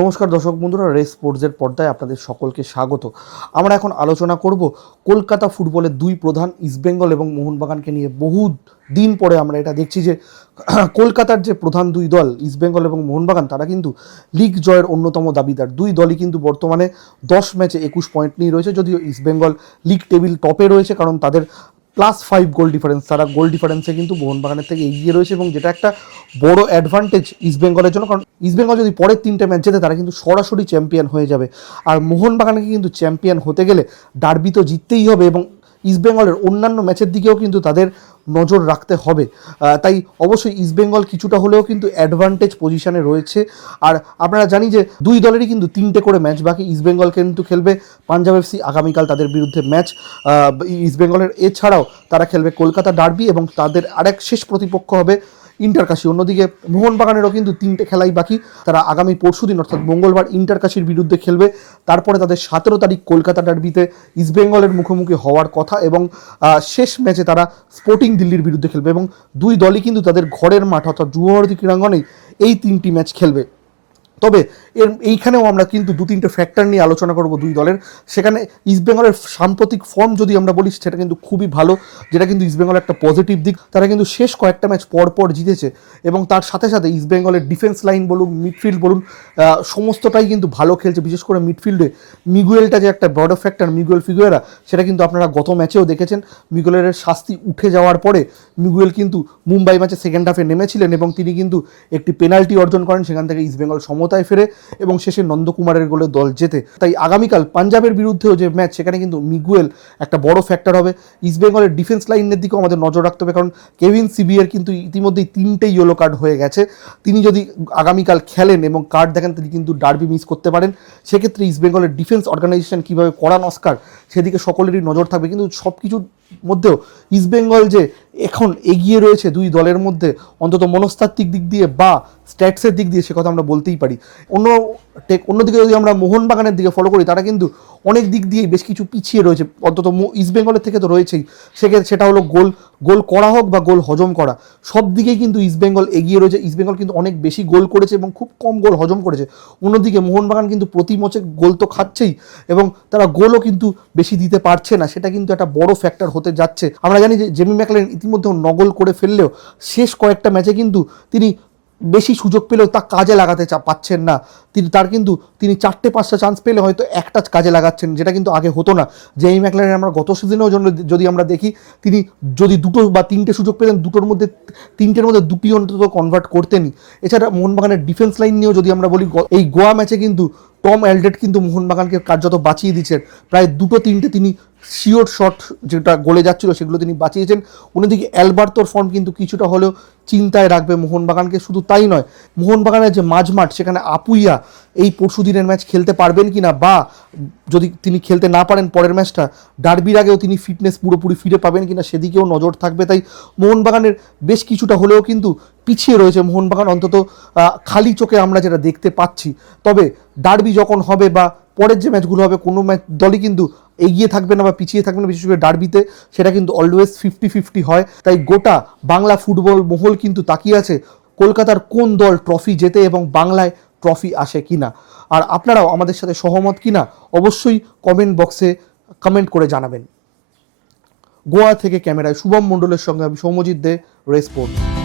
নমস্কার দর্শক বন্ধুরা, রেস স্পোর্টসের পর্দায় আপনাদের সকলকে স্বাগত। আমরা এখন আলোচনা করব কলকাতা ফুটবলের দুই প্রধান ইস্টবেঙ্গল এবং মোহনবাগানকে নিয়ে। বহু দিন পরে আমরা এটা দেখছি যে কলকাতার যে প্রধান দুই দল ইস্টবেঙ্গল এবং মোহনবাগান, তারা কিন্তু লিগ জয়ের অন্যতম দাবিদার। দুই দলই কিন্তু বর্তমানে 10 ম্যাচে 21 পয়েন্ট নিয়ে রয়েছে, যদিও ইস্টবেঙ্গল লিগ টেবিল টপে রয়েছে, কারণ তাদের +5 গোল ডিফারেন্স, তারা গোল ডিফারেন্সে কিন্তু মোহনবাগানের থেকে এগিয়ে রয়েছে, এবং যেটা একটা বড় অ্যাডভান্টেজ ইস্টবেঙ্গলের জন্য। কারণ ইস্টবেঙ্গল যদি পরের 3টে ম্যাচ জেতে, তারা কিন্তু সরাসরি চ্যাম্পিয়ন হয়ে যাবে। আর মোহনবাগানকে কিন্তু চ্যাম্পিয়ন হতে গেলে ডার্বি তো জিততেই হবে, এবং ইস্টবেঙ্গলের অন্যান্য ম্যাচের দিকেও কিন্তু তাদের নজর রাখতে হবে। তাই অবশ্যই ইস্টবেঙ্গল কিছুটা হলেও কিন্তু অ্যাডভান্টেজ পজিশনে রয়েছে। আর আপনারা জানি যে দুই দলেরই কিন্তু 3টে করে ম্যাচ বাকি। ইস্টবেঙ্গল কিন্তু খেলবে পাঞ্জাব এফসি আগামীকাল, তাদের বিরুদ্ধে ম্যাচ। ইস্টবেঙ্গলের এছাড়াও তারা খেলবে কলকাতা ডার্বি, এবং তাদের আরেক শেষ প্রতিপক্ষ হবে ইন্টারকাশি। অন্যদিকে মোহনবাগানেরও কিন্তু 3টে খেলাই বাকি। তারা আগামী পরশুদিন অর্থাৎ মঙ্গলবার ইন্টারকাশির বিরুদ্ধে খেলবে। তারপরে তাদের 17 তারিখ কলকাতা ডার্বিতে ইস্টবেঙ্গলের মুখোমুখি হওয়ার কথা, এবং শেষ ম্যাচে তারা স্পোর্টিং দিল্লির বিরুদ্ধে খেলবে। এবং দুই দলই কিন্তু তাদের ঘরের মাঠ অর্থাৎ যুবভারতী ক্রীড়াঙ্গনেই এই 3টি ম্যাচ খেলবে। তবে এইখানেও আমরা কিন্তু 2-3টে ফ্যাক্টর নিয়ে আলোচনা করব দুই দলের। সেখানে ইস্টবেঙ্গলের সাম্প্রতিক ফর্ম যদি আমরা বলি, সেটা কিন্তু খুবই ভালো, যেটা কিন্তু ইস্টবেঙ্গলের একটা পজিটিভ দিক। তারা কিন্তু শেষ কয়েকটা ম্যাচ পরপর জিতেছে, এবং তার সাথে সাথে ইস্টবেঙ্গলের ডিফেন্স লাইন বলুন, মিডফিল্ড বলুন, সমস্তটাই কিন্তু ভালো খেলছে। বিশেষ করে মিডফিল্ডে মিগুয়েলটা যে একটা বড় ফ্যাক্টর, মিগুয়েল ফিগুয়েরা, সেটা কিন্তু আপনারা গত ম্যাচেও দেখেছেন। মিগুয়েলের শাস্তি উঠে যাওয়ার পরে মিগুয়েল কিন্তু মুম্বাই ম্যাচে সেকেন্ড হাফে নেমেছিলেন, এবং তিনি কিন্তু একটি পেনাল্টি অর্জন করেন। সেখান থেকে ইস্টবেঙ্গল সমতায় ফেরে এবং শেষে নন্দকুমারের গোলে দল জেতে। তাই আগামীকাল পাঞ্জাবের বিরুদ্ধেও যে ম্যাচ, সেখানে কিন্তু মিগুয়েল একটা বড় ফ্যাক্টর হবে। ইস্টবেঙ্গলের ডিফেন্স লাইনের দিকেও আমাদের নজর রাখতে হবে, কারণ কেভিন সিবিএর কিন্তু ইতিমধ্যেই 3টে ইয়েলো কার্ড হয়ে গেছে। তিনি যদি আগামীকাল খেলেন এবং কার্ড দেখেন, তিনি কিন্তু ডার্বি মিস করতে পারেন। সেক্ষেত্রে ইস্টবেঙ্গলের ডিফেন্স অর্গানাইজেশন কীভাবে কড়া নস্কার, সেদিকে সকলেরই নজর থাকবে। কিন্তু সব কিছুর মধ্যেও ইস্টবেঙ্গল যে এখন এগিয়ে রয়েছে দুই দলের মধ্যে, অন্তত মনস্তাত্ত্বিক দিক দিয়ে বা স্ট্যাটসের দিক দিয়ে, সে কথা আমরা বলতেই পারি। অন্যদিকে যদি আমরা মোহনবাগানের দিকে ফলো করি, তারা কিন্তু অনেক দিক দিয়ে বেশ কিছু পিছিয়ে রয়েছে, অন্তত ইস্টবেঙ্গলের থেকে তো রয়েছেই। সেটা হলো গোল করা হোক বা গোল হজম করা, সব দিকেই কিন্তু ইস্টবেঙ্গল এগিয়ে রয়েছে। ইস্টবেঙ্গল কিন্তু অনেক বেশি গোল করেছে এবং খুব কম গোল হজম করেছে। অন্যদিকে মোহনবাগান কিন্তু প্রতি ম্যাচে গোল তো খাচ্ছেই, এবং তারা গোলও কিন্তু বেশি দিতে পারছে না। সেটা কিন্তু একটা বড় ফ্যাক্টর হতে যাচ্ছে। আমরা জানি যে জেমি ম্যাকলেন ইতিমধ্যে 9 গোল করে ফেললেও শেষ কয়েকটা ম্যাচে কিন্তু তিনি বেশি সুযোগ পেলেও তা কাজে লাগাতে পাচ্ছেন না। তিনি 4-5টা চান্স পেলে হয়তো একটা কাজে লাগাচ্ছেন, যেটা কিন্তু আগে হতো না। জেমি ম্যাকলেনের আমরা গত সিজনেও যদি আমরা দেখি, তিনি যদি 2 বা 3টে সুযোগ পেলেন, 3টের মধ্যে 2টি অন্তত কনভার্ট করতেনই। এছাড়া মোহনবাগানের ডিফেন্স লাইন নিয়েও যদি আমরা বলি, এই গোয়া ম্যাচে কিন্তু টম অ্যালডেট কিন্তু মোহনবাগানকে কার্যত বাঁচিয়ে দিচ্ছেন। প্রায় 2-3টে তিনি শিওর শট যেটা গোলে যাচ্ছিল, সেগুলো তিনি বাঁচিয়েছেন। অন্যদিকে অ্যালবার্তোর ফর্ম কিন্তু কিছুটা হলেও চিন্তায় রাখবে মোহনবাগানকে। শুধু তাই নয়, মোহনবাগানের যে মাঝমাঠ, সেখানে আপুইয়া এই পরশু দিনের ম্যাচ খেলতে পারবেন কিনা, বা যদি তিনি খেলতে না পারেন পরের ম্যাচটা, ডার্বির আগেও তিনি ফিটনেস পুরোপুরি ফিরে পাবেন কিনা, সেদিকেও নজর থাকবে। তাই মোহনবাগানের বেশ কিছুটা হলেও কিন্তু পিছিয়ে রয়েছে মোহনবাগান, অন্তত খালি চোখে আমরা যেটা দেখতে পাচ্ছি। তবে ডার্বি যখন হবে বা পরের যে ম্যাচগুলো হবে, কোনো দলই কিন্তু এগিয়ে থাকবে না বা পিছিয়ে থাকবে না। বিশেষ করে ডার্বিতে সেটা কিন্তু অলওয়েজ 50-50 হয়। তাই গোটা বাংলা ফুটবল মহল কিন্তু তাকিয়ে আছে কলকাতার কোন দল ট্রফি জেতে এবং বাংলায় ট্রফি আসে কিনা। আর আপনারাও আমাদের সাথে সহমত কিনা অবশ্যই কমেন্ট বক্সে কমেন্ট করে জানাবেন। গোয়া থেকে ক্যামেরায় শুভম মণ্ডলের সঙ্গে আমি সৌম্যজিৎ দে, রেস স্পোর্টস।